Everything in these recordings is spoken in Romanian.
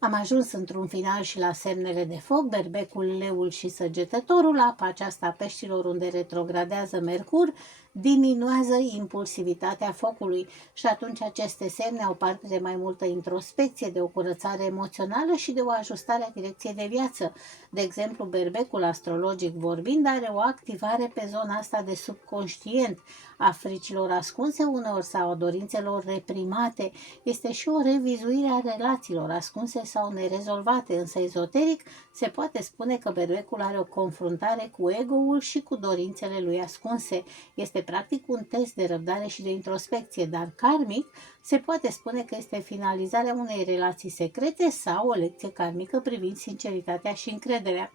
Am ajuns într-un final și la semnele de foc, Berbecul, Leul și Săgetătorul. Apa aceasta a peștilor, unde retrogradează Mercur, diminuează impulsivitatea focului și atunci aceste semne au parte de mai multă introspecție, de o curățare emoțională și de o ajustare a direcției de viață. De exemplu, Berbecul, astrologic vorbind, are o activare pe zona asta de subconștient, a fricilor ascunse uneori sau a dorințelor reprimate. Este și o revizuire a relațiilor ascunse sau nerezolvate, însă ezoteric se poate spune că Berbecul are o confruntare cu ego-ul și cu dorințele lui ascunse. Este practic un test de răbdare și de introspecție, dar karmic se poate spune că este finalizarea unei relații secrete sau o lecție karmică privind sinceritatea și încrederea.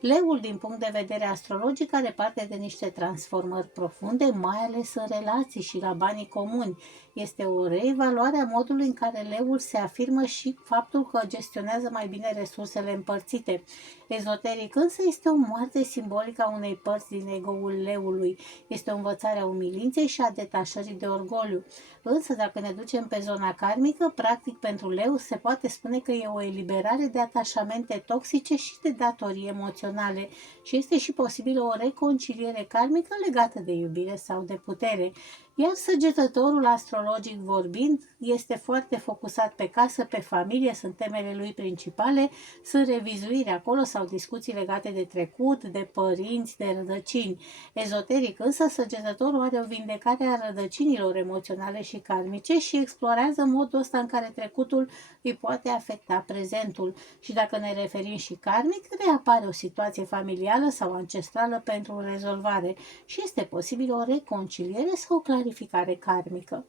Leul, din punct de vedere astrologic, are parte de niște transformări profunde, mai ales în relații și la banii comuni. Este o reevaluare a modului în care leul se afirmă și faptul că gestionează mai bine resursele împărțite. Ezoteric însă este o moarte simbolică a unei părți din ego-ul leului. Este o învățare a umilinței și a detașării de orgoliu. Însă, dacă ne ducem pe zona karmică, practic pentru leu se poate spune că e o eliberare de atașamente toxice și de datorii emoționale și este și posibilă o reconciliere karmică legată de iubire sau de putere. Iar Săgetătorul, astrologic vorbind, este foarte focusat pe casă, pe familie, sunt temele lui principale, sunt revizuiri acolo sau discuții legate de trecut, de părinți, de rădăcini. Ezoteric însă, Săgetătorul are o vindecare a rădăcinilor emoționale și karmice și explorează modul ăsta în care trecutul îi poate afecta prezentul. Și dacă ne referim și karmic, reapare o situație familială sau ancestrală pentru rezolvare și este posibil o reconciliere sau o clarificare karmică.